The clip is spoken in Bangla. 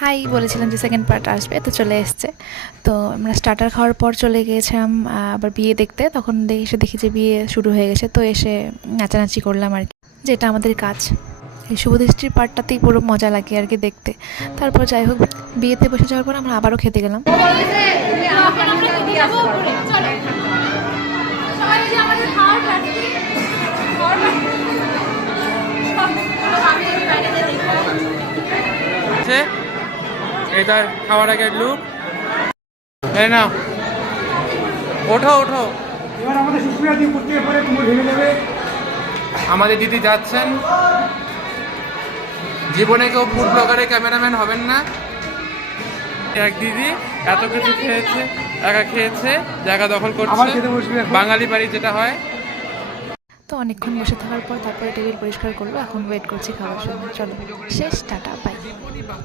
হাই বলেছিলাম যে সেকেন্ড পার্ট আসবে, তো চলে এসছে। তো আমরা স্টার্টার খাওয়ার পর চলে গিয়েছিলাম আবার বিয়ে দেখতে। তখন এসে দেখি যে বিয়ে শুরু হয়ে গেছে, তো এসে নাচানাচি করলাম আর কি, যেটা আমাদের কাজ। এই শুভদৃষ্টির পার্টটাতেই পুরো মজা লাগে আর কি দেখতে। তারপর যাই হোক, বিয়েতে বসে যাওয়ার পর আমরা আবারও খেতে গেলাম। এটার খাওয়ার আগে লুক এই না, ওঠো ওঠো। এবার আমাদের সুপ্রিয়া দিয়ে প্রত্যেকের পরে কুমোর ভেঙে দেবে। আমাদের দিদি যাচ্ছেন। জীবনে কেউ ফুড ব্লগারে ক্যামেরাম্যান হবেন না। এক দিদি এত কিছু খেয়েছে, একা খেয়েছে, জায়গা দখল আবার করছে, খেতে বসবে এখন। বাঙালি বাড়ি যেটা হয়। তো অনেকক্ষণ বসে থাকার পর তারপরে টেবিল পরিষ্কার করলো, এখন ওয়েট করছি খাওয়ার জন্য। চলো শেষ, টাটা, বাই।